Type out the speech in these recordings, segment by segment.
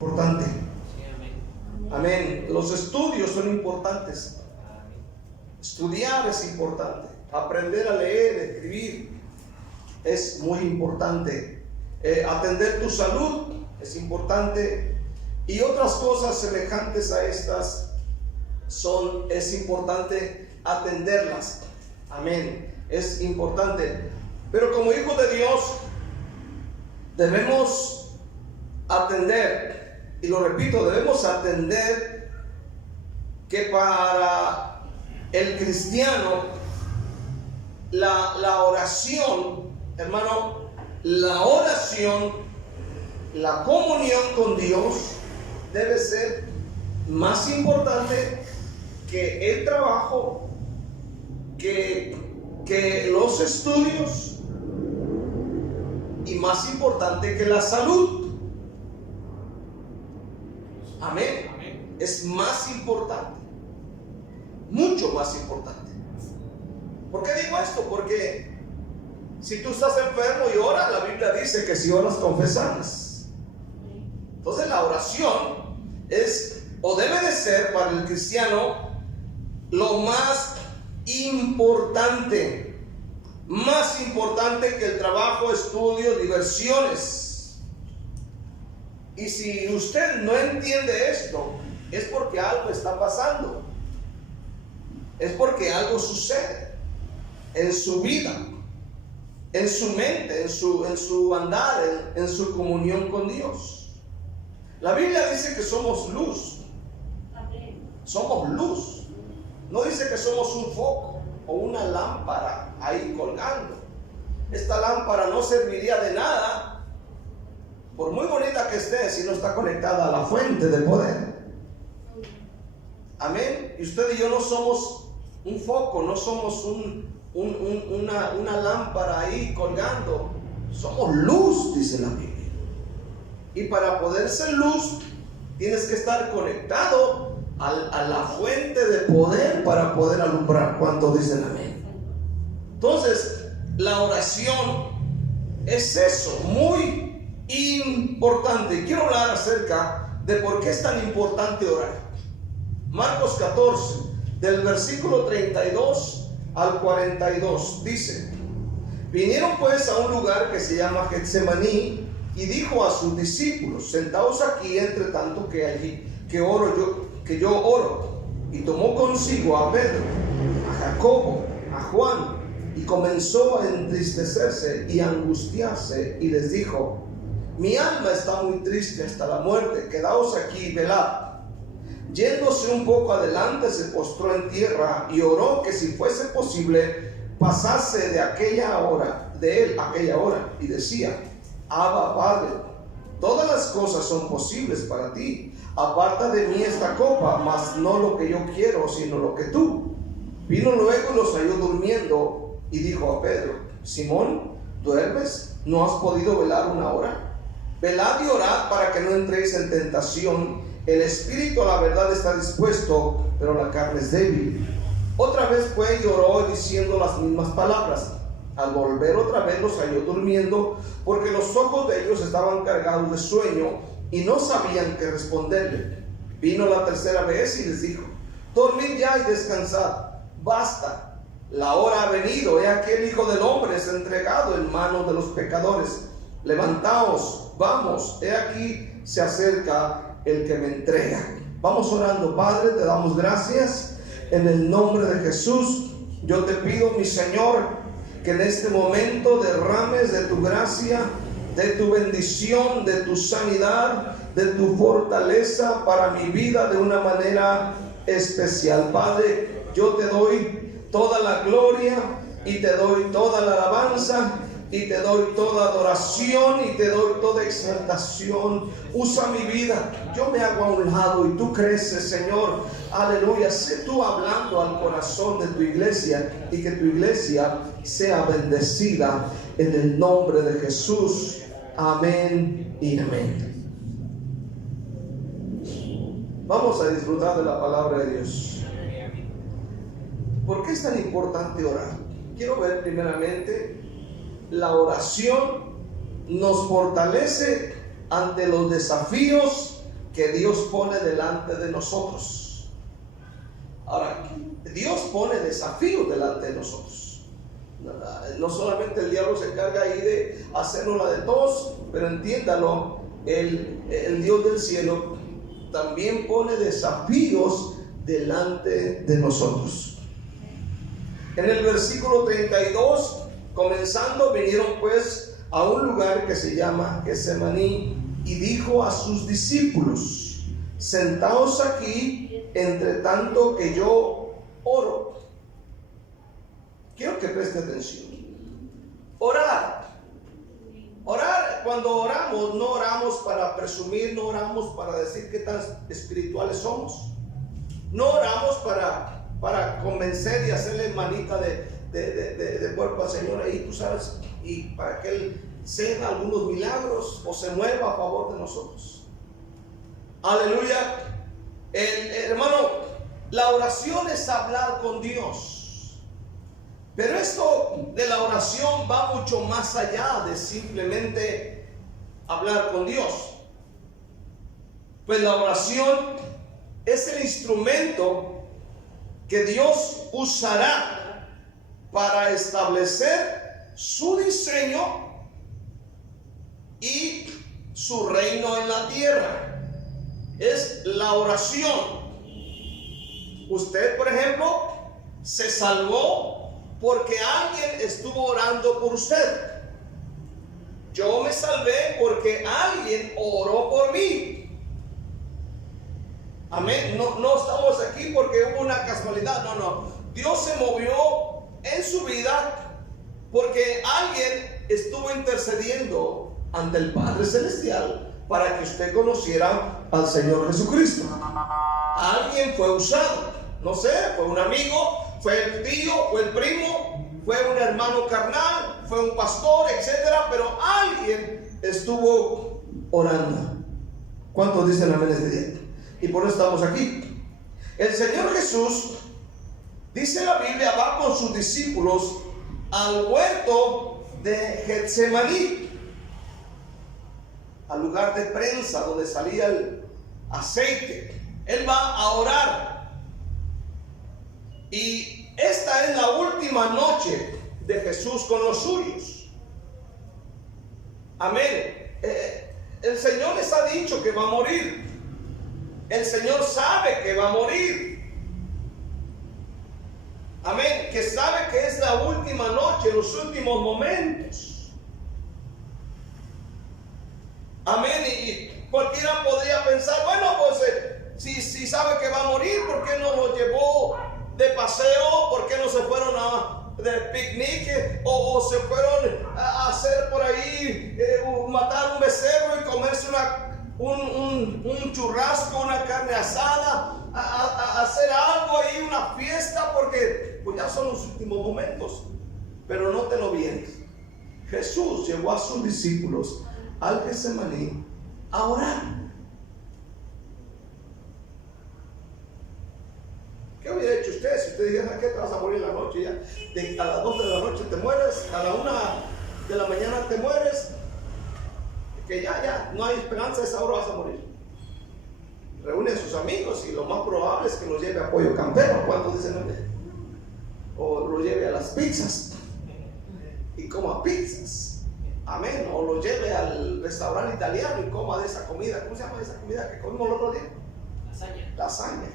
Importante. Amén. Los estudios son importantes. Estudiar es importante. Aprender a leer, escribir es muy importante. Atender tu salud es importante. Y otras cosas semejantes a estas es importante atenderlas. Amén. Es importante. Pero como hijos de Dios debemos atender. Y lo repito, debemos atender que para el cristiano la oración, hermano, la oración, la comunión con Dios debe ser más importante que el trabajo, que los estudios y más importante que la salud. Amén. Amén. Es más importante, mucho más importante. ¿Por qué digo esto? Porque si tú estás enfermo y oras, la Biblia dice que si oras confesarás. Entonces la oración es o debe de ser para el cristiano lo más importante que el trabajo, estudios, diversiones. Y si usted no entiende esto, es porque algo está pasando. Es porque algo sucede en su vida, en su mente, en su andar, en su comunión con Dios. La Biblia dice que somos luz. Somos luz. No dice que somos un foco o una lámpara ahí colgando. Esta lámpara no serviría de nada, por muy bonita que esté, si no está conectada a la fuente de poder. Amén. Y usted y yo no somos un foco, no somos una lámpara ahí colgando. Somos luz, dice la Biblia. Y para poder ser luz, tienes que estar conectado a la fuente de poder para poder alumbrar. ¿Cuántos dicen amén? Entonces, la oración es eso, muy importante. Quiero hablar acerca de por qué es tan importante orar. Marcos 14, del versículo 32 al 42, dice: vinieron pues a un lugar que se llama Getsemaní, y dijo a sus discípulos: sentaos aquí entre tanto que yo oro. Y tomó consigo a Pedro, a Jacobo, a Juan, y comenzó a entristecerse y a angustiarse, y les dijo: mi alma está muy triste hasta la muerte, quedaos aquí y velad. Yéndose un poco adelante, se postró en tierra y oró que si fuese posible pasase de él aquella hora, y decía: Abba, Padre, todas las cosas son posibles para ti. Aparta de mí esta copa, mas no lo que yo quiero, sino lo que tú. Vino luego y los halló durmiendo, y dijo a Pedro: Simón, ¿duermes? ¿No has podido velar una hora? Velad y orad para que no entréis en tentación. El espíritu a la verdad está dispuesto, pero la carne es débil. Otra vez fue y oró diciendo las mismas palabras. Al volver otra vez los halló durmiendo, porque los ojos de ellos estaban cargados de sueño y no sabían qué responderle. Vino la tercera vez y les dijo: dormid ya y descansad, basta, la hora ha venido, he aquí el Hijo del Hombre es entregado en manos de los pecadores. Levantaos, vamos, he aquí se acerca el que me entrega. Vamos orando. Padre, te damos gracias en el nombre de Jesús. Yo te pido, mi Señor, que en este momento derrames de tu gracia, de tu bendición, de tu sanidad, de tu fortaleza para mi vida de una manera especial. Padre, yo te doy toda la gloria y te doy toda la alabanza y te doy toda adoración y te doy toda exaltación. Usa mi vida, yo me hago a un lado y tú creces, Señor. Aleluya. Sé tú hablando al corazón de tu iglesia y que tu iglesia sea bendecida en el nombre de Jesús. Amén y amén. Vamos a disfrutar de la palabra de Dios. ¿Por qué es tan importante orar? Quiero ver primeramente, la oración nos fortalece ante los desafíos que Dios pone delante de nosotros. Ahora, Dios pone desafíos delante de nosotros. No solamente el diablo se encarga ahí de hacernos la de todos, pero entiéndalo, el Dios del cielo también pone desafíos delante de nosotros. En el versículo 32, comenzando, vinieron pues a un lugar que se llama Getsemaní, y dijo a sus discípulos: sentaos aquí, entre tanto que yo oro. Quiero que preste atención. Orar. Orar, cuando oramos, no oramos para presumir, no oramos para decir qué tan espirituales somos. No oramos para convencer y hacerle manita de cuerpo al Señor ahí, tú sabes, y para que Él ceda algunos milagros o se mueva a favor de nosotros. Aleluya. Hermano, la oración es hablar con Dios. Pero esto de la oración va mucho más allá de simplemente hablar con Dios. Pues la oración es el instrumento que Dios usará para establecer su diseño y su reino en la tierra. Es la oración. Usted, por ejemplo, se salvó porque alguien estuvo orando por usted. Yo me salvé porque alguien oró por mí. Amén. No estamos aquí porque hubo una casualidad. No. Dios se movió en su vida porque alguien estuvo intercediendo ante el Padre Celestial para que usted conociera al Señor Jesucristo. Alguien fue usado. No sé, fue un amigo, fue el tío, fue el primo, fue un hermano carnal, fue un pastor, etcétera, pero alguien estuvo orando. ¿Cuántos dicen amén este día? Y por eso estamos aquí. El Señor Jesús, dice la Biblia, va con sus discípulos al huerto de Getsemaní, al lugar de prensa donde salía el aceite. Él va a orar. Y esta es la última noche de Jesús con los suyos. Amén. El Señor les ha dicho que va a morir. El Señor sabe que va a morir. Amén. Que sabe que es la última noche, los últimos momentos. Amén. Y cualquiera podría pensar, bueno, pues si sabe que va a morir, ¿por qué no lo llevó de paseo? ¿Por qué no se fueron de picnic o se fueron a hacer por ahí, matar un becerro y comerse un churrasco, una carne asada, a hacer algo ahí, una fiesta? Porque pues ya son los últimos momentos. Pero nótelo bien, Jesús llevó a sus discípulos al Getsemaní a orar. ¿Qué hubiera hecho usted si usted dijera: ¿a qué te vas a morir en la noche? Ya a las 2 de la noche te mueres, a la 1 de la mañana te mueres, que ya no hay esperanza, a esa hora vas a morir. Reúne a sus amigos y lo más probable es que los lleve a Pollo Campero. ¿Cuántos dicen amén? O lo lleve a las pizzas y coma pizzas. Amén. O lo lleve al restaurante italiano y coma de esa comida. ¿Cómo se llama esa comida que comimos el otro día? Lasaña.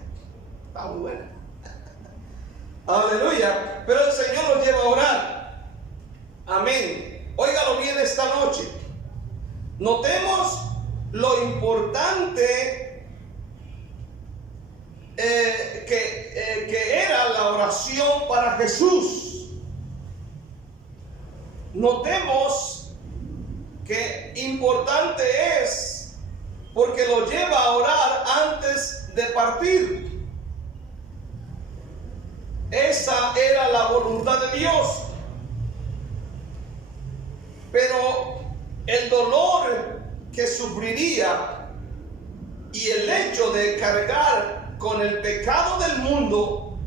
Está muy buena. Aleluya. Pero el Señor los lleva a orar. Amén. Óigalo bien esta noche. Notemos lo importante que era la oración para Jesús. Notemos que importante es porque lo lleva a orar antes de partir. Esa era la voluntad de Dios. Pero el dolor que sufriría y el hecho de cargar con el pecado del mundo,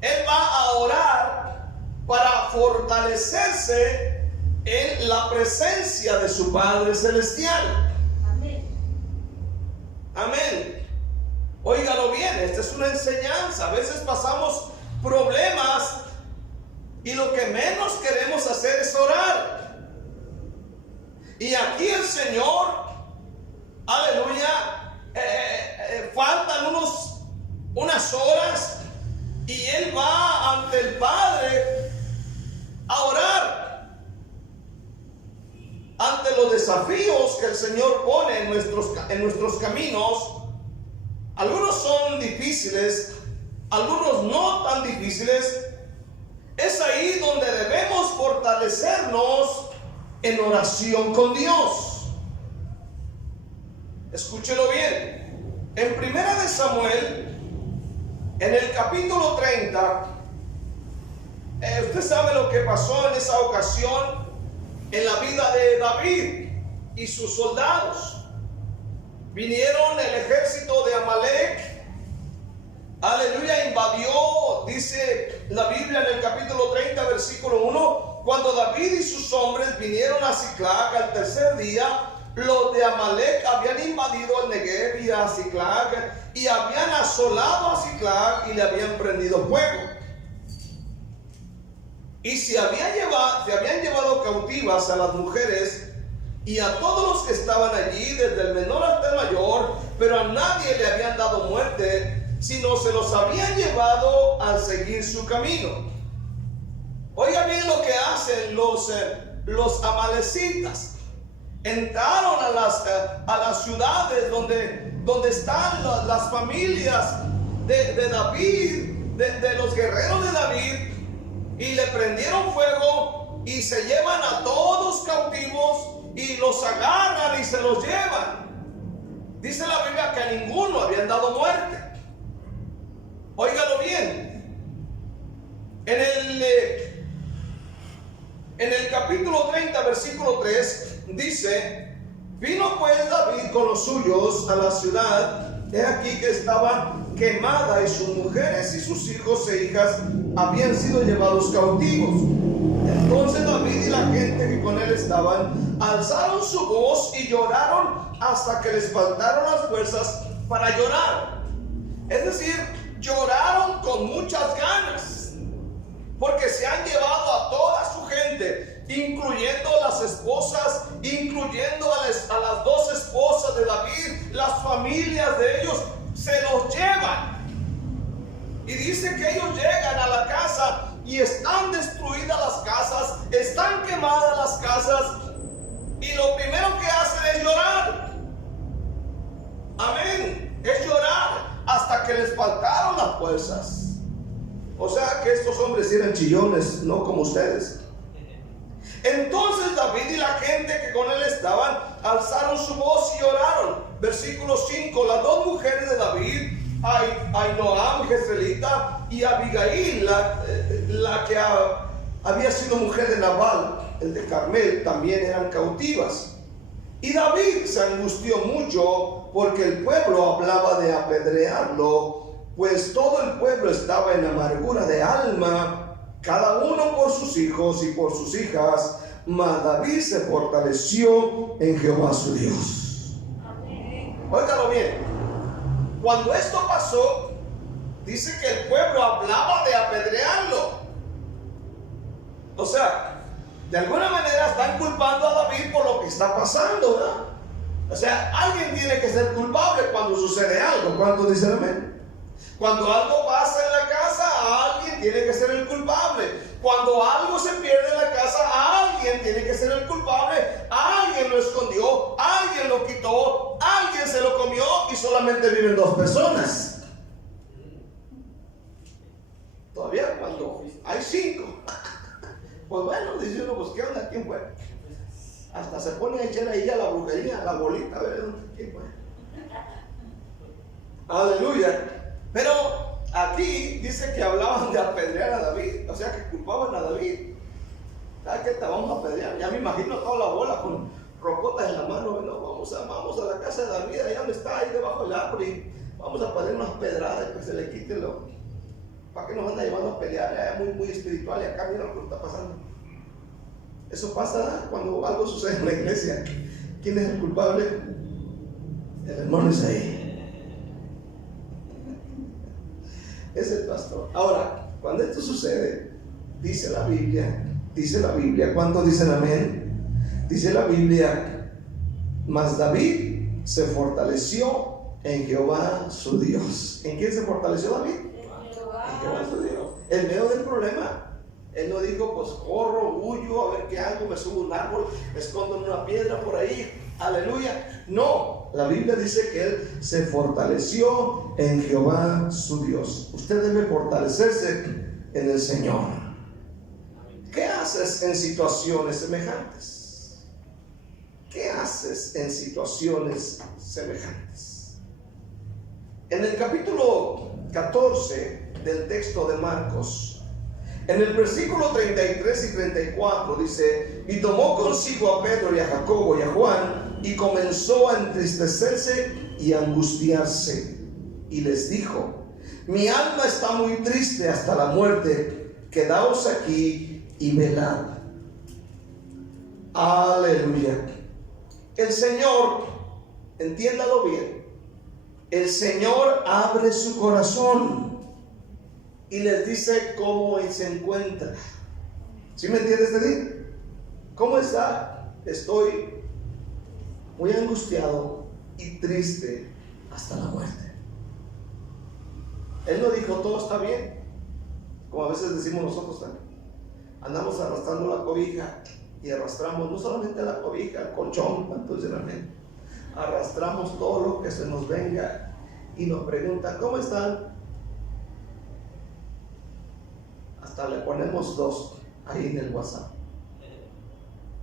Él va a orar para fortalecerse en la presencia de su Padre Celestial. Amén. Amén. Óigalo bien, esta es una enseñanza. A veces pasamos problemas y lo que menos queremos hacer es orar. Y aquí el Señor, aleluya, faltan unas horas y Él va ante el Padre a orar ante los desafíos que el Señor pone en nuestros caminos. Algunos son difíciles, algunos no tan difíciles. Es ahí donde debemos fortalecernos en oración con Dios. Escúchelo bien. En Primera de Samuel, en el capítulo 30, usted sabe lo que pasó en esa ocasión en la vida de David y sus soldados. Vinieron el ejército de Amalek, aleluya, invadió, dice la Biblia en el capítulo 30, versículo 1, cuando David y sus hombres vinieron a Siclag al tercer día, los de Amalek habían invadido el Negev y a Siclag, y habían asolado a Siclag y le habían prendido fuego. Y se habían llevado cautivas a las mujeres y a todos los que estaban allí, desde el menor hasta el mayor, pero a nadie le habían dado muerte, sino se los habían llevado al seguir su camino. Oiga bien lo que hacen los amalecitas. Entraron a las ciudades donde están las familias de David, de los guerreros de David, y le prendieron fuego y se llevan a todos cautivos y los agarran y se los llevan. Dice la Biblia que a ninguno habían dado muerte. Óigalo bien. En el capítulo 30, versículo 3, dice: vino pues David con los suyos a la ciudad. He aquí que estaba quemada y sus mujeres y sus hijos e hijas habían sido llevados cautivos. Entonces David y la gente que con él estaban alzaron su voz y lloraron hasta que les faltaron las fuerzas para llorar. Es decir, lloraron con muchas ganas, porque se han llevado a toda su gente, incluyendo las esposas, incluyendo a las dos esposas de David, las familias de ellos, se los llevan. Y dice que ellos llegan a la casa y están destruidas las casas, están quemadas las casas, y lo primero que hacen es llorar. Amén. Es llorar hasta que les faltaron las fuerzas. O sea que estos hombres eran chillones, no como ustedes. Entonces David y la gente que con él estaban alzaron su voz y lloraron. Versículo 5: las dos mujeres de David, Ainoam, jezreelita, y Abigail, la que había sido mujer de Nabal, el de Carmel, también eran cautivas. Y David se angustió mucho porque el pueblo hablaba de apedrearlo, pues todo el pueblo estaba en amargura de alma, cada uno por sus hijos y por sus hijas. Mas David se fortaleció en Jehová su Dios. Óigalo bien. Cuando esto pasó, dice que el pueblo hablaba de apedrearlo. O sea, de alguna manera están culpando a David por lo que está pasando, ¿verdad? O sea, alguien tiene que ser culpable cuando sucede algo. ¿Cuántos dicen amén? Cuando algo pasa en la casa, alguien tiene que ser el culpable. Cuando algo se pierde en la casa, alguien tiene que ser el culpable. Alguien lo escondió, alguien lo quitó, alguien se lo comió y solamente viven dos personas. Todavía cuando hay 5, pues bueno, dice uno, pues ¿qué onda? ¿Quién fue? Hasta se pone a echar ahí a la brujería, a la bolita, a ver quién fue. Aleluya. Pero aquí dice que hablaban de apedrear a David, o sea que culpaban a David. ¿Sabes qué? Te vamos a apedrear. Ya me imagino toda la bola con rocotas en la mano. ¿No? Vamos a la casa de David, allá donde está, ahí debajo del árbol, y vamos a poner unas pedradas que se le quite lo. ¿Para qué nos anda llevando a pelear? Ya es muy espiritual, y acá mira lo que está pasando. Eso pasa cuando algo sucede en la iglesia. ¿Quién es el culpable? El hermano Isaí. es el pastor. Ahora, cuando esto sucede, dice la Biblia, ¿cuántos dicen amén? Dice la Biblia, mas David se fortaleció en Jehová su Dios. ¿En quién se fortaleció David? En Jehová su Dios. En medio del problema, él no dijo, pues corro, huyo, a ver qué hago, me subo a un árbol, me escondo en una piedra por ahí, aleluya. No, la Biblia dice que él se fortaleció en Jehová su Dios. Usted debe fortalecerse en el Señor. ¿Qué haces en situaciones semejantes? ¿Qué haces en situaciones semejantes? En el capítulo 14 del texto de Marcos, en el versículo 33 y 34 dice: y tomó consigo a Pedro y a Jacobo y a Juan, y comenzó a entristecerse y a angustiarse, y les dijo: mi alma está muy triste hasta la muerte, quedaos aquí y velad. Aleluya. El Señor, entiéndalo bien, el Señor abre su corazón y les dice cómo se encuentra. ¿Sí me entiendes, Teddy? ¿Cómo está? Estoy muy angustiado y triste hasta la muerte. Él no dijo todo está bien, como a veces decimos nosotros también. Andamos arrastrando la cobija y arrastramos no solamente la cobija, el colchón, ¿cuántos dicen amén? Arrastramos todo lo que se nos venga y nos preguntan ¿cómo están? Hasta le ponemos 2 ahí en el WhatsApp,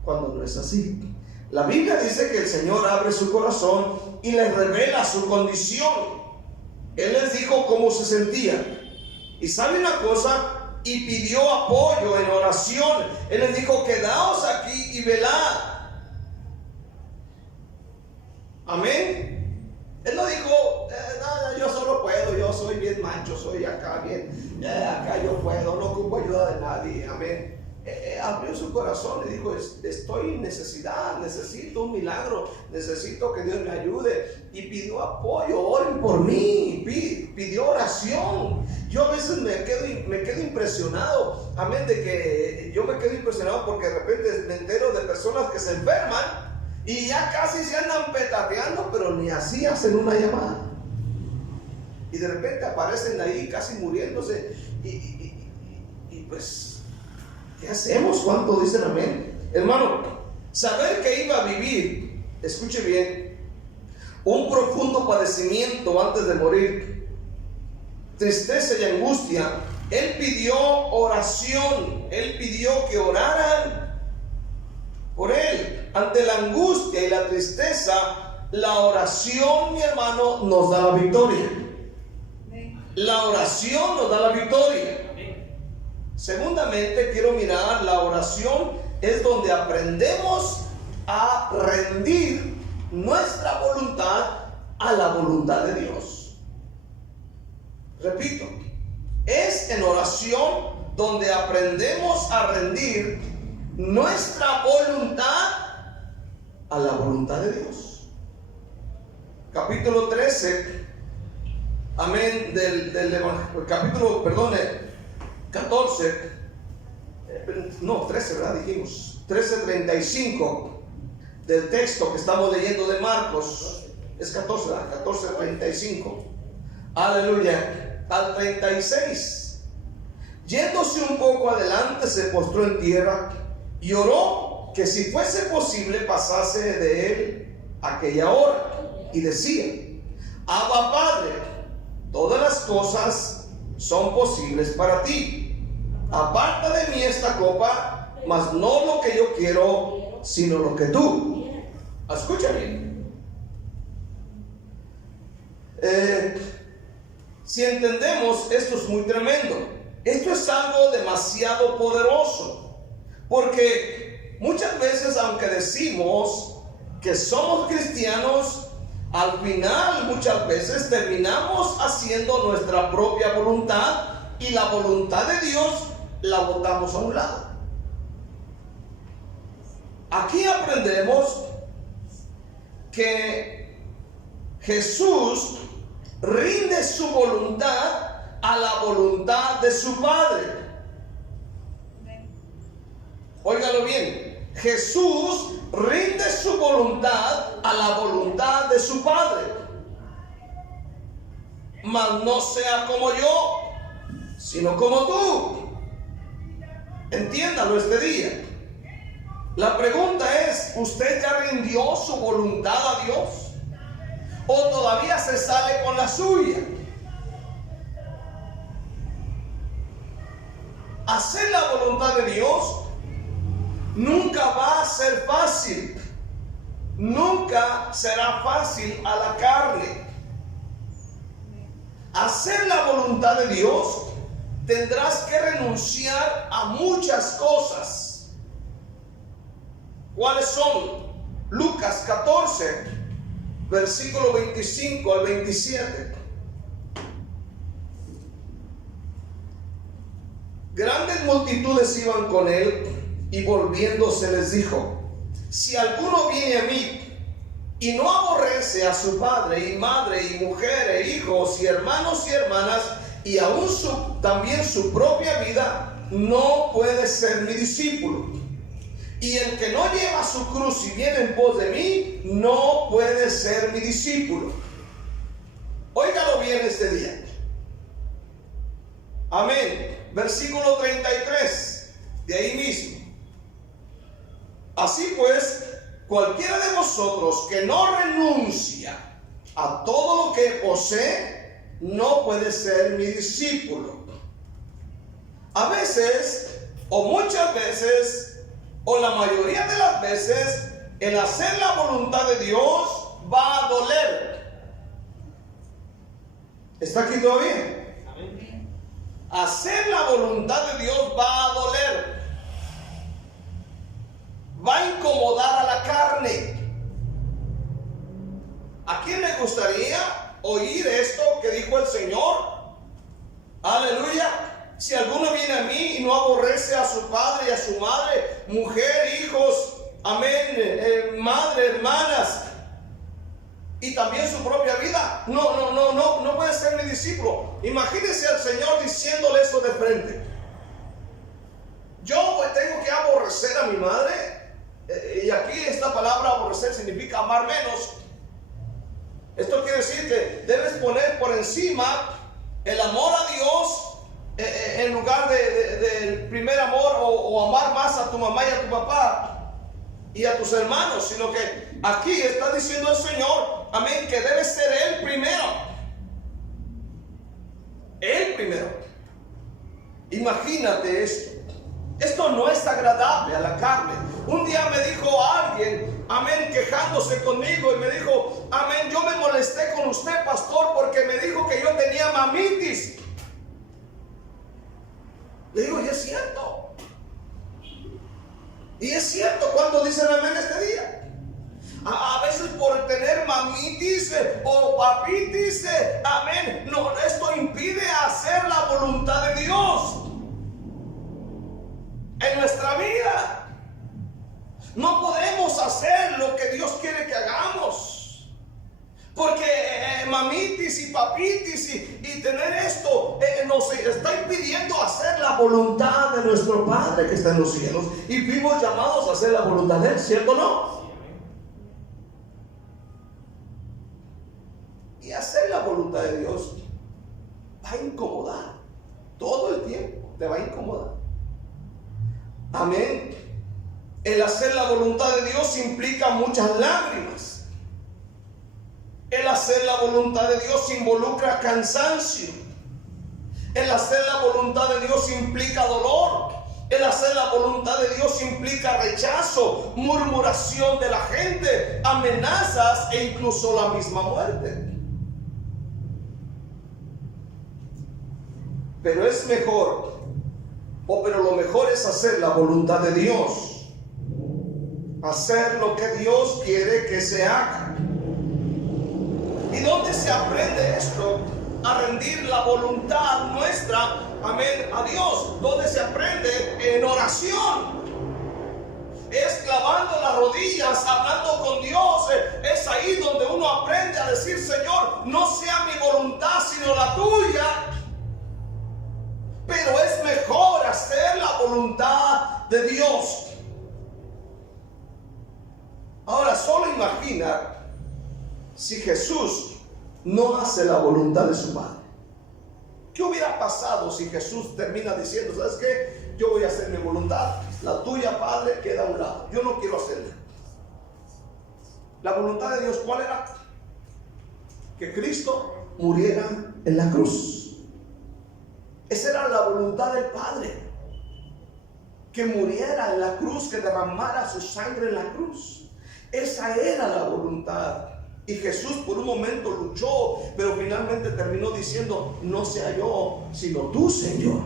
cuando no es así. La Biblia dice que el Señor abre su corazón y les revela su condición. Él les dijo cómo se sentía. Y sabe una cosa, y pidió apoyo en oración. Él les dijo: quedaos aquí y velad. Amén. Él no dijo: no, yo solo puedo, yo soy bien macho, soy acá bien, acá yo puedo, no ocupo ayuda de nadie. Amén. Abrió su corazón y dijo: estoy en necesidad, necesito un milagro, necesito que Dios me ayude. Y pidió apoyo, oren por mí, pidió oración. Yo a veces me quedo impresionado, amén, de que yo me quedo impresionado porque de repente me entero de personas que se enferman y ya casi se andan petateando, pero ni así hacen una llamada. Y de repente aparecen ahí casi muriéndose y pues, ¿qué hacemos? ¿Cuánto dicen amén? Hermano, saber que iba a vivir, escuche bien, un profundo padecimiento antes de morir, tristeza y angustia, él pidió oración, él pidió que oraran por él. Ante la angustia y la tristeza, la oración, mi hermano, nos da la victoria. La oración nos da la victoria. Segundamente, quiero mirar, la oración es donde aprendemos a rendir nuestra voluntad a la voluntad de Dios. Repito, es en oración donde aprendemos a rendir nuestra voluntad a la voluntad de Dios. Capítulo 13, amén, capítulo, 14, no, 13, ¿verdad? Dijimos 13:35 del texto que estamos leyendo de Marcos. Es 14, ¿verdad? 14:35. Aleluya. Al 36, yéndose un poco adelante, se postró en tierra y oró que si fuese posible pasase de él aquella hora, y decía: Abba, Padre, todas las cosas son posibles para ti. Aparta de mí esta copa, mas no lo que yo quiero, sino lo que tú. Escúchame. Si entendemos, esto es muy tremendo. Esto es algo demasiado poderoso, porque muchas veces, aunque decimos que somos cristianos, al final muchas veces terminamos haciendo nuestra propia voluntad y la voluntad de Dios la botamos a un lado. Aquí aprendemos que Jesús rinde su voluntad a la voluntad de su Padre. Óigalo bien, Jesús rinde su voluntad a la voluntad de su Padre. Mas no sea como yo, sino como tú. Entiéndalo este día. La pregunta es, ¿usted ya rindió su voluntad a Dios? ¿O todavía se sale con la suya? Hacer la voluntad de Dios nunca va a ser fácil. Nunca será fácil a la carne. Hacer la voluntad de Dios, tendrás que renunciar a muchas cosas. ¿Cuáles son? Lucas 14, versículo 25 al 27. Grandes multitudes iban con él, y volviéndose les dijo: si alguno viene a mí y no aborrece a su padre y madre y mujer e hijos y hermanos y hermanas, y aún también su propia vida, no puede ser mi discípulo. Y el que no lleva su cruz y viene en pos de mí, no puede ser mi discípulo. Óigalo bien este día. Amén. Versículo 33, de ahí mismo. Así pues, cualquiera de vosotros que no renuncia a todo lo que posee, no puede ser mi discípulo. A veces, o muchas veces, o la mayoría de las veces, el hacer la voluntad de Dios va a doler. ¿Está aquí todavía? Hacer la voluntad de Dios va a doler. Va a incomodar a la carne. ¿A quién le gustaría oír esto que dijo el Señor? Aleluya. Si alguno viene a mí y no aborrece a su padre y a su madre, mujer, hijos, amén, madre, hermanas, y también su propia vida, no puede ser mi discípulo. Imagínese al Señor diciéndole eso de frente. Yo tengo que aborrecer a mi madre. Y aquí esta palabra aborrecer significa amar menos. Esto quiere decir que debes poner por encima el amor a Dios en lugar del primer amor, o amar más a tu mamá y a tu papá y a tus hermanos, sino que aquí está diciendo el Señor, amén, que debe ser Él primero. Él primero. Imagínate esto. Esto no es agradable a la carne. Un día me dijo alguien, amén, quejándose conmigo, y me dijo, amén, yo me molesté con usted, pastor, porque me dijo que yo tenía mamitis. Le digo, y es cierto. Y es cierto. ¿Cuántos dicen amén este día? A veces por tener mamitis o papitis, amén, no, esto impide hacer la voluntad de Dios en nuestra vida. No podemos hacer lo que Dios quiere que hagamos, porque mamitis y papitis y tener esto nos está impidiendo hacer la voluntad de nuestro Padre que está en los cielos, y fuimos llamados a hacer la voluntad de Él, ¿cierto o no? Y hacer la voluntad de Dios va a incomodar. Todo el tiempo te va a incomodar. Amén. El hacer la voluntad de Dios implica muchas lágrimas. El hacer la voluntad de Dios involucra cansancio. El hacer la voluntad de Dios implica dolor. El hacer la voluntad de Dios implica rechazo, murmuración de la gente, amenazas e incluso la misma muerte. Pero es mejor, pero lo mejor es hacer la voluntad de Dios. Hacer lo que Dios quiere que se haga. ¿Y dónde se aprende esto? A rendir la voluntad nuestra, amén, a Dios. ¿Dónde se aprende? En oración. Es clavando las rodillas, hablando con Dios. Es ahí donde uno aprende a decir, Señor, no sea mi voluntad sino la tuya. de Dios. Ahora, solo imagina si Jesús no hace la voluntad de su Padre. ¿Qué hubiera pasado si Jesús termina diciendo, ¿sabes qué? Yo voy a hacer mi voluntad, la tuya, Padre, queda a un lado, yo no quiero hacerla? La voluntad de Dios, ¿cuál era? Que Cristo muriera en la cruz. Esa era la voluntad del Padre, que muriera en la cruz, que derramara su sangre en la cruz. Esa era la voluntad. Y Jesús por un momento luchó, pero finalmente terminó diciendo, no sea yo, sino tú, Señor.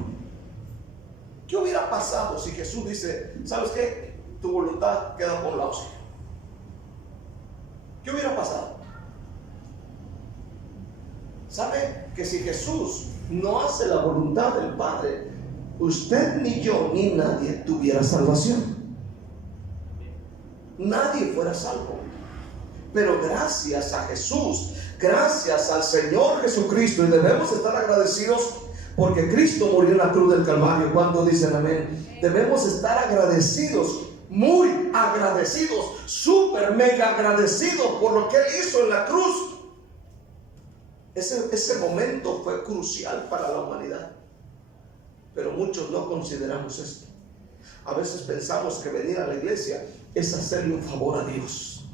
¿Qué hubiera pasado si Jesús dice, ¿sabes qué? Tu voluntad queda por un lado, Señor. ¿Qué hubiera pasado? ¿Sabe que si Jesús no hace la voluntad del Padre, usted ni yo ni nadie tuviera salvación? Nadie fuera salvo. Pero gracias a Jesús, gracias al Señor Jesucristo, y debemos estar agradecidos porque Cristo murió en la cruz del Calvario. ¿Cuántos dicen amén? Debemos estar agradecidos, muy agradecidos, súper mega agradecidos por lo que Él hizo en la cruz. Ese momento fue crucial para la humanidad, pero muchos no consideramos esto. A veces pensamos que venir a la iglesia es hacerle un favor a Dios,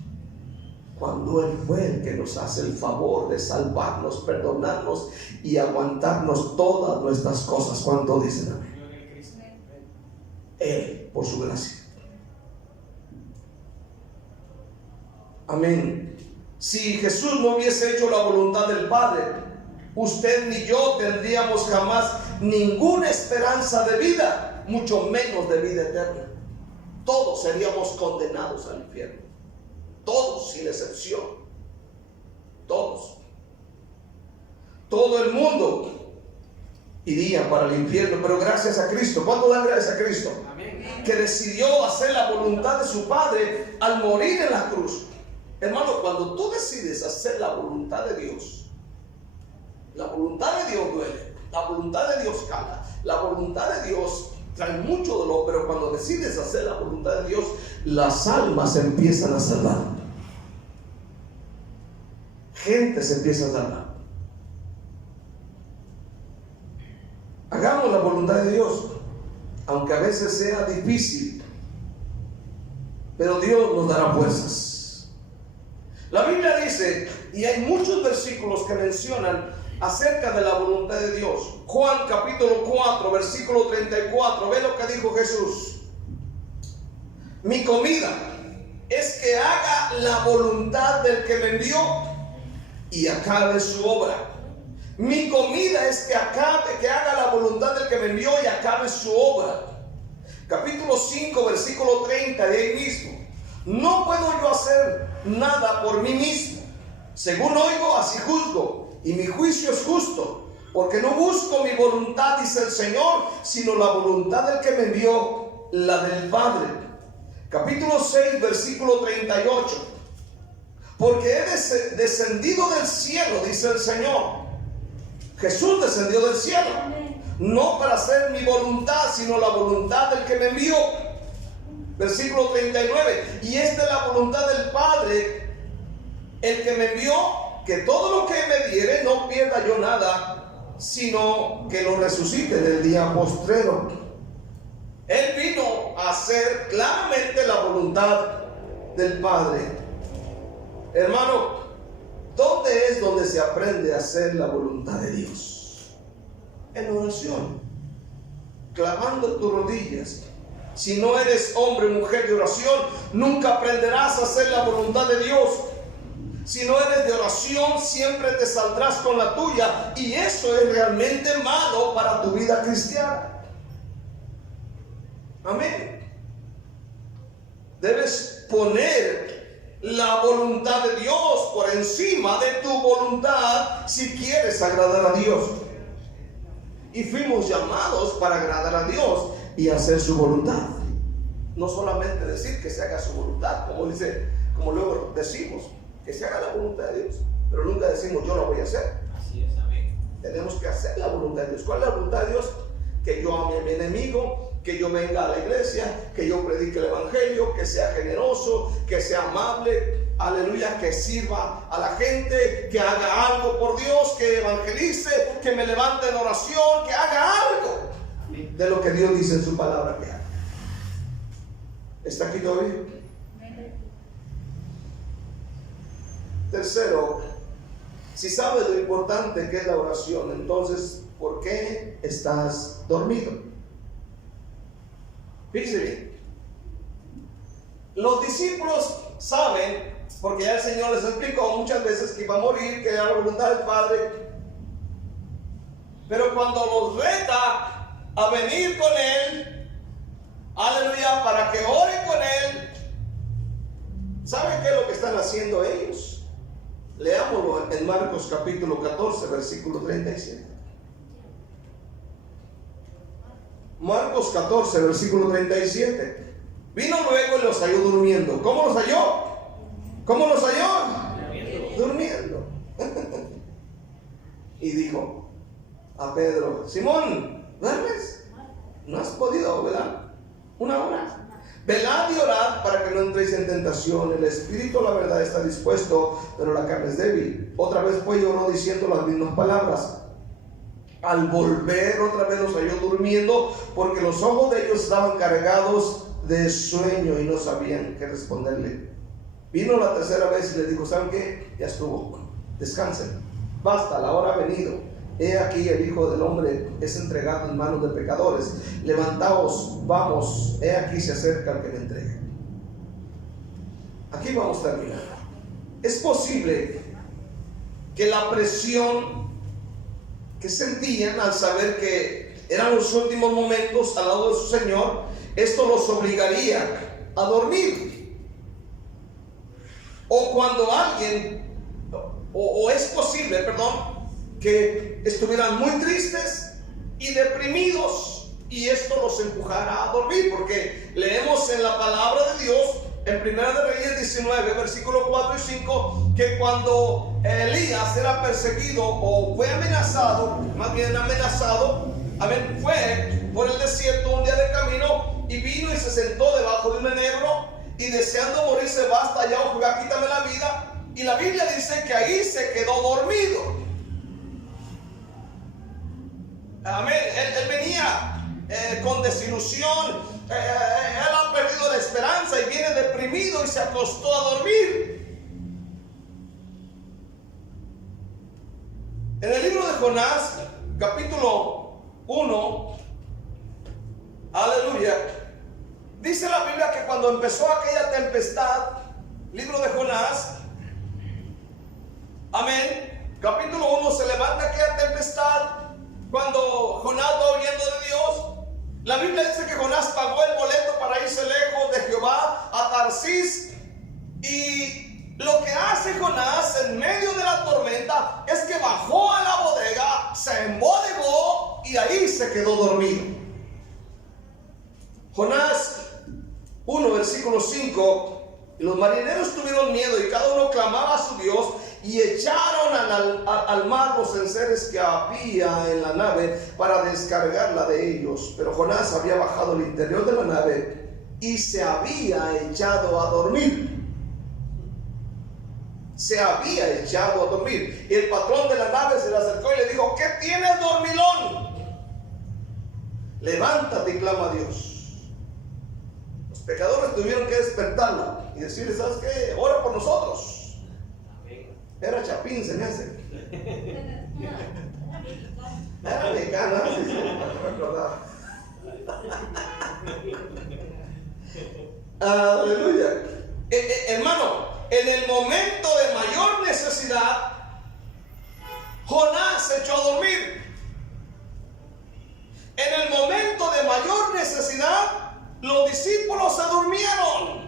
cuando Él fue el que nos hace el favor de salvarnos, perdonarnos y aguantarnos todas nuestras cosas. ¿Cuánto dicen amén? Él, por su gracia. Amén. Si Jesús no hubiese hecho la voluntad del Padre, usted ni yo tendríamos jamás ninguna esperanza de vida, mucho menos de vida eterna. Todos seríamos condenados al infierno. Todos, sin excepción. Todos. Todo el mundo iría para el infierno, pero gracias a Cristo. ¿Cuánto dan gracias a Cristo? Amén. Que decidió hacer la voluntad de su Padre al morir en la cruz. Hermano, cuando tú decides hacer la voluntad de Dios, la voluntad de Dios duele, la voluntad de Dios cala, la voluntad de Dios trae mucho dolor, pero cuando decides hacer la voluntad de Dios, las almas se empiezan a salvar. Gente se empieza a salvar. Hagamos la voluntad de Dios, aunque a veces sea difícil, pero Dios nos dará fuerzas. La Biblia dice, y hay muchos versículos que mencionan acerca de la voluntad de Dios. Juan capítulo 4, versículo 34, ve lo que dijo Jesús. Mi comida es que haga la voluntad del que me envió y acabe su obra. Mi comida es que haga la voluntad del que me envió y acabe su obra. Capítulo 5, versículo 30, de ahí mismo. No puedo yo hacer nada por mí mismo. Según oigo, así juzgo, y mi juicio es justo, porque no busco mi voluntad, dice el Señor, sino la voluntad del que me envió, la del Padre. Capítulo 6, versículo 38. Porque he descendido del cielo, dice el Señor. Jesús descendió del cielo, no para hacer mi voluntad, sino la voluntad del que me envió. Versículo 39. Y esta es la voluntad del Padre, el que me envió, que todo lo que me diere no pierda yo nada, sino que lo resucite en el día postrero. Él vino a hacer claramente la voluntad del Padre. Hermano, ¿dónde es donde se aprende a hacer la voluntad de Dios? En oración, clavando tus rodillas. Si no eres hombre o mujer de oración, nunca aprenderás a hacer la voluntad de Dios. Si no eres de oración, siempre te saldrás con la tuya, y eso es realmente malo para tu vida cristiana. Amén. Debes poner la voluntad de Dios por encima de tu voluntad si quieres agradar a Dios. Y fuimos llamados para agradar a Dios y hacer su voluntad. No solamente decir que se haga su voluntad, como luego decimos, que se haga la voluntad de Dios, pero nunca decimos yo lo voy a hacer. Así es, amén. Tenemos que hacer la voluntad de Dios. ¿Cuál es la voluntad de Dios? Que yo ame a mi enemigo, que yo venga a la iglesia, que yo predique el evangelio, que sea generoso, que sea amable, aleluya, que sirva a la gente, que haga algo por Dios, que evangelice, que me levante en oración, que haga algo de lo que Dios dice en su palabra que haga. ¿Está aquí todavía? Tercero, si sabes lo importante que es la oración, entonces, ¿por qué estás dormido? Fíjese bien. Los discípulos saben, porque ya el Señor les explicó muchas veces que iba a morir, que era la voluntad del Padre. Pero cuando los reta a venir con Él, aleluya, para que oren con Él, ¿saben qué es lo que están haciendo ellos? Leámoslo en Marcos capítulo 14, versículo 37. Marcos 14, versículo 37. Vino luego y los halló durmiendo. ¿Cómo los halló? ¿Cómo los halló? Durmiendo. Y dijo a Pedro: Simón, ¿duermes? ¿No has podido velar una hora? Velad y orad para que no entréis en tentación. El espíritu, la verdad, está dispuesto, pero la carne es débil. Otra vez fue y oró diciendo las mismas palabras. Al volver otra vez los halló durmiendo, porque los ojos de ellos estaban cargados de sueño y no sabían qué responderle. Vino la tercera vez y les dijo: ¿saben qué? Ya estuvo, descansen, basta, la hora ha venido. He aquí el Hijo del Hombre es entregado en manos de pecadores. Levantaos, vamos, he aquí se acerca el que me entrega. Aquí vamos a terminar. Es posible que la presión que sentían al saber que eran los últimos momentos al lado de su Señor, esto los obligaría a dormir. O cuando alguien, o es posible, que estuvieran muy tristes y deprimidos, y esto los empujara a dormir, porque leemos en la palabra de Dios en Primera de Reyes 19, versículo 4 y 5, que cuando Elías era perseguido o fue amenazado, más bien amenazado, fue por el desierto un día de camino y vino y se sentó debajo de un enebro y deseando morirse: basta ya, oh Jehová, quítame la vida. Y la Biblia dice que ahí se quedó dormido. Amén. Él venía con desilusión, él ha perdido la esperanza y viene deprimido y se acostó a dormir. En el libro de Jonás, capítulo 1, aleluya, dice la Biblia que cuando empezó aquella tempestad, libro de Jonás, amén, capítulo 1, se levanta aquella tempestad. Cuando Jonás va huyendo de Dios, la Biblia dice que Jonás pagó el boleto para irse lejos de Jehová a Tarsis. Y lo que hace Jonás en medio de la tormenta es que bajó a la bodega, se embodegó y ahí se quedó dormido. Jonás 1, versículo 5. Los marineros tuvieron miedo y cada uno clamaba a su Dios, y echaron al mar los enseres que había en la nave para descargarla de ellos. Pero Jonás había bajado al interior de la nave y se había echado a dormir. Se había echado a dormir. Y el patrón de la nave se le acercó y le dijo: ¿qué tienes, dormilón? Levántate y clama a Dios. Los pecadores tuvieron que despertarlo y decirle: ¿sabes qué? Ora por nosotros. Era Chapín, se me hace. Era mexicana, sí, no me acordaba. Aleluya. Hermano, en el momento de mayor necesidad, Jonás se echó a dormir. En el momento de mayor necesidad, los discípulos se durmieron.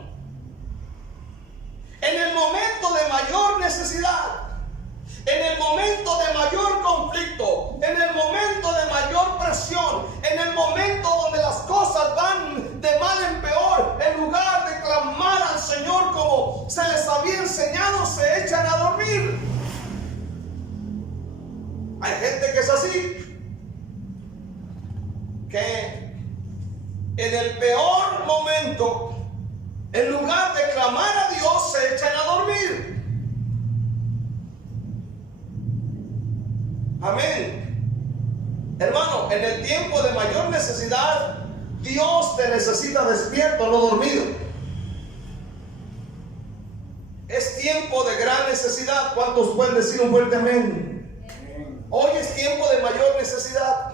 En el momento de mayor necesidad, en el momento de mayor conflicto, en el momento de mayor presión, en el momento donde las cosas van de mal en peor, en lugar de clamar al Señor como se les había enseñado, se echan a dormir. Hay gente que es así, que en el peor momento, en lugar de clamar a Dios, se echan a dormir. Amén. Hermano, en el tiempo de mayor necesidad, Dios te necesita despierto, no dormido. Es tiempo de gran necesidad. ¿Cuántos pueden decir un fuerte amén? Hoy es tiempo de mayor necesidad.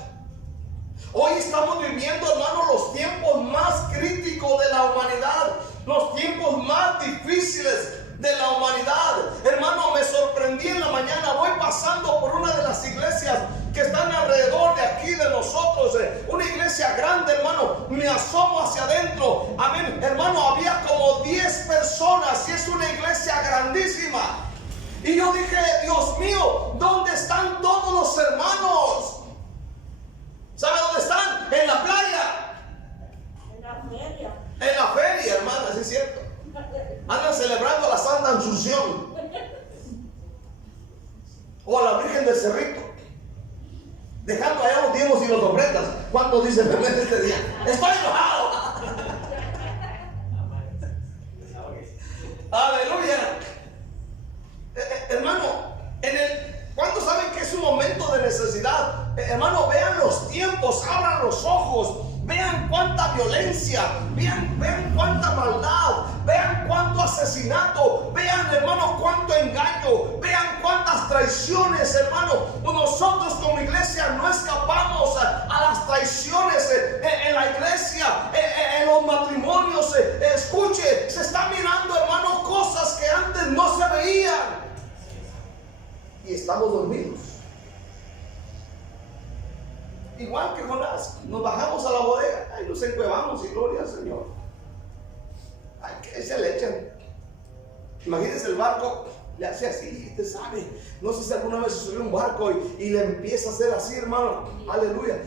Hoy estamos viviendo, hermano, los tiempos más críticos de la humanidad, los tiempos más difíciles de la humanidad. Hermano, me sorprendí en la mañana. Voy pasando por una de las iglesias que están alrededor de aquí de nosotros, una iglesia grande, hermano. Me asomo hacia adentro. Amén, hermano, había como 10 personas y es una iglesia grandísima. Y yo dije, Dios mío, ¿dónde están todos los hermanos? ¿Sabe dónde están? En la playa. En la feria. En la feria, hermana, sí es cierto. Andan celebrando la Santa Asunción o a la Virgen del Cerrito, dejando allá los diezmos y los ofrendas. ¿Cuántos dicen en este día? ¡Estoy enojado! ¡Aleluya! Hermano, ¿cuándo saben que es un momento de necesidad? Hermano, vean los tiempos, abran los ojos. Vean cuánta violencia, vean cuánta maldad, vean cuánto asesinato, vean, hermano, cuánto engaño, vean cuántas traiciones, hermano. Nosotros como iglesia no escapamos a las traiciones en la iglesia, en los matrimonios. Escuche, se está mirando, hermano, cosas que antes no se veían y estamos dormidos. Igual que Jonás, nos bajamos a la bodega y nos encuevamos y gloria al Señor. Ay, que se le echan. Imagínense el barco, le hace así, usted sabe. No sé si alguna vez se subió a un barco y le empieza a hacer así, hermano. Aleluya.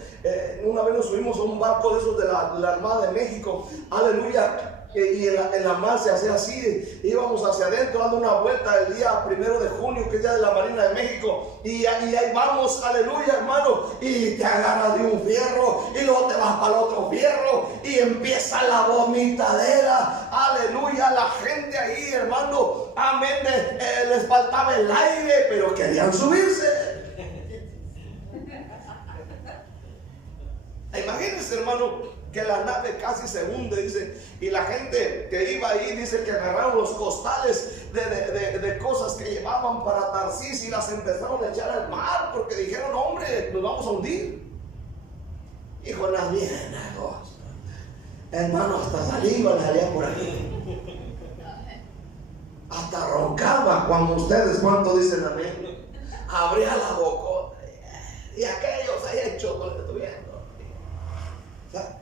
Una vez nos subimos a un barco de esos de la Armada de México. Aleluya. Y en la mar se hacía así, íbamos hacia adentro dando una vuelta el día 1 de junio, que es día de la Marina de México, y ahí vamos, aleluya, hermano, y te agarras de un fierro y luego te vas para el otro fierro y empieza la vomitadera, aleluya. La gente ahí, hermano, amén, les faltaba el aire, pero querían subirse. Imagínense, hermano, que la nave casi se hunde, dice, y la gente que iba ahí, dice que agarraron los costales de cosas que llevaban para Tarsis y las empezaron a echar al mar, porque dijeron, hombre, nos vamos a hundir. Y Jonás, bien, hermano, hasta saliva le salía por aquí, hasta roncaba, como ustedes, ¿cuánto dicen amén? Abría la boca, y aquellos ahí hechos con el que estuvieron.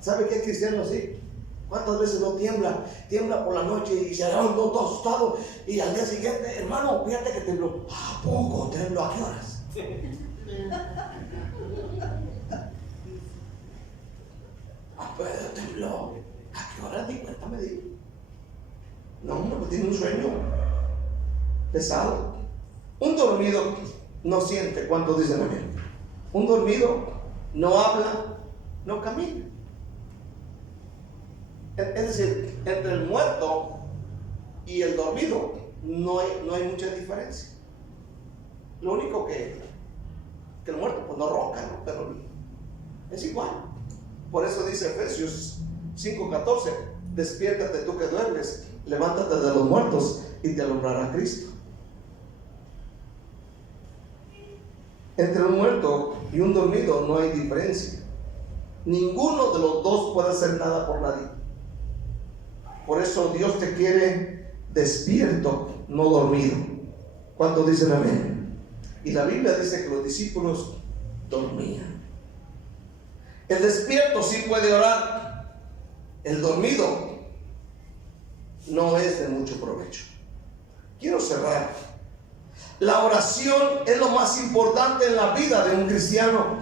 ¿Sabe qué es cristiano así? ¿Cuántas veces no tiembla? Tiembla por la noche y se agarra todo asustado. Y al día siguiente, hermano, fíjate que tembló. ¿A poco tembló? ¿A qué horas? Pues tembló. ¿A qué horas? Di cuenta, me dijo. No, pues tiene un sueño pesado. Un dormido no siente. ¿Cuántos dicen amén? Un dormido no habla, no camina. Es decir, entre el muerto y el dormido no hay mucha diferencia. Lo único que el muerto pues no ronca, ¿no? Pero es igual. Por eso dice Efesios 5:14: despiértate tú que duermes, levántate de los muertos y te alumbrará Cristo. Entre un muerto y un dormido no hay diferencia. Ninguno de los dos puede hacer nada por nadie. Por eso Dios te quiere despierto, no dormido. ¿Cuántos dicen amén? Y la Biblia dice que los discípulos dormían. El despierto sí puede orar. El dormido no es de mucho provecho. Quiero cerrar. La oración es lo más importante en la vida de un cristiano.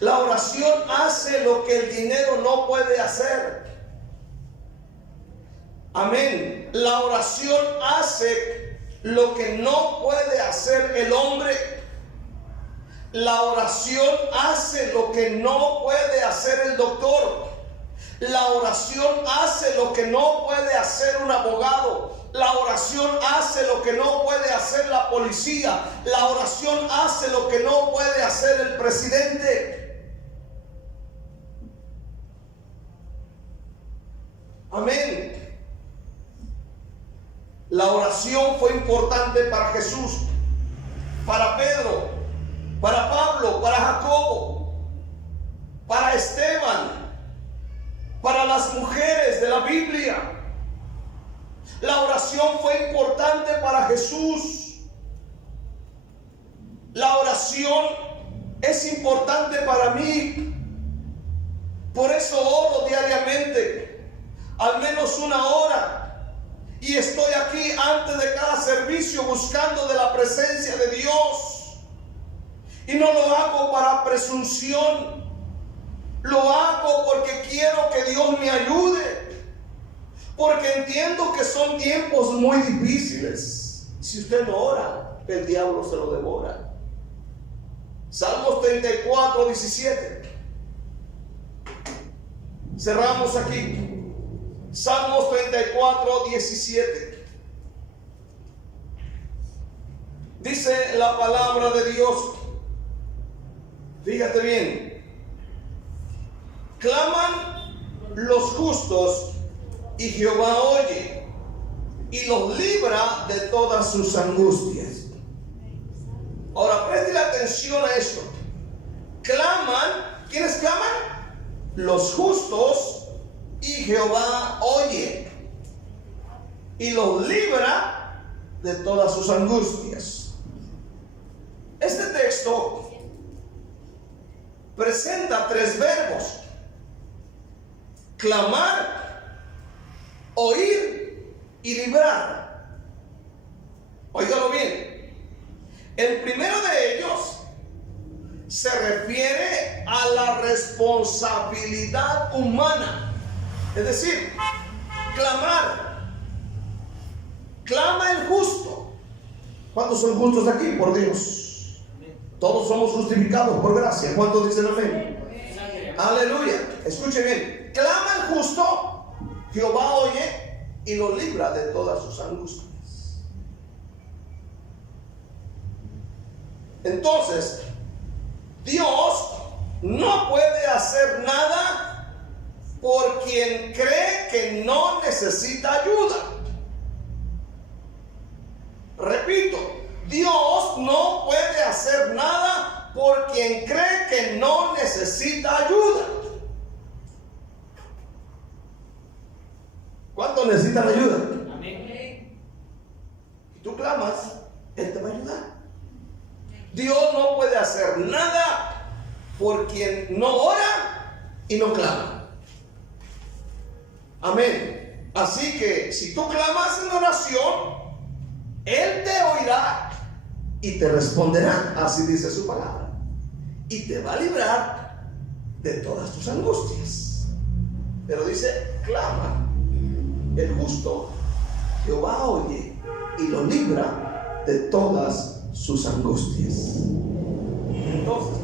La oración hace lo que el dinero no puede hacer. Amén. La oración hace lo que no puede hacer el hombre. La oración hace lo que no puede hacer el doctor. La oración hace lo que no puede hacer un abogado. La oración hace lo que no puede hacer la policía. La oración hace lo que no puede hacer el presidente. Amén. La oración fue importante para Jesús, para Pedro, para Pablo, para Jacobo, para Esteban, para las mujeres de la Biblia. La oración fue importante para Jesús. La oración es importante para mí. Por eso oro diariamente, al menos una hora. Y estoy aquí antes de cada servicio buscando de la presencia de Dios. Y no lo hago para presunción. Lo hago porque quiero que Dios me ayude. Porque entiendo que son tiempos muy difíciles. Si usted no ora, el diablo se lo devora. Salmos 34, 17. Cerramos aquí. Salmos 34, 17. Dice la palabra de Dios. Fíjate bien. Claman los justos y Jehová oye y los libra de todas sus angustias. Ahora preste atención a esto. Claman. ¿Quiénes claman? Los justos. Y Jehová oye y los libra de todas sus angustias. Este texto presenta tres verbos: clamar, oír y librar. Óigalo bien. El primero de ellos se refiere a la responsabilidad humana. Es decir, clamar. Clama el justo. ¿Cuántos son justos aquí? Por Dios. Todos somos justificados por gracia. ¿Cuántos dicen amén? Aleluya. Escuche bien. Clama el justo, Jehová oye y lo libra de todas sus angustias. Entonces, Dios no puede hacer nada por quien cree que no necesita ayuda. Repito, Dios no puede hacer nada por quien cree que no necesita ayuda. ¿Cuántos necesitan ayuda? Amén. Y tú clamas, Él te va a ayudar. Dios no puede hacer nada por quien no ora y no clama. Amén. Así que si tú clamas en oración, Él te oirá y te responderá. Así dice su palabra. Y te va a librar de todas tus angustias. Pero dice, clama el justo, Jehová oye y lo libra de todas sus angustias. Entonces,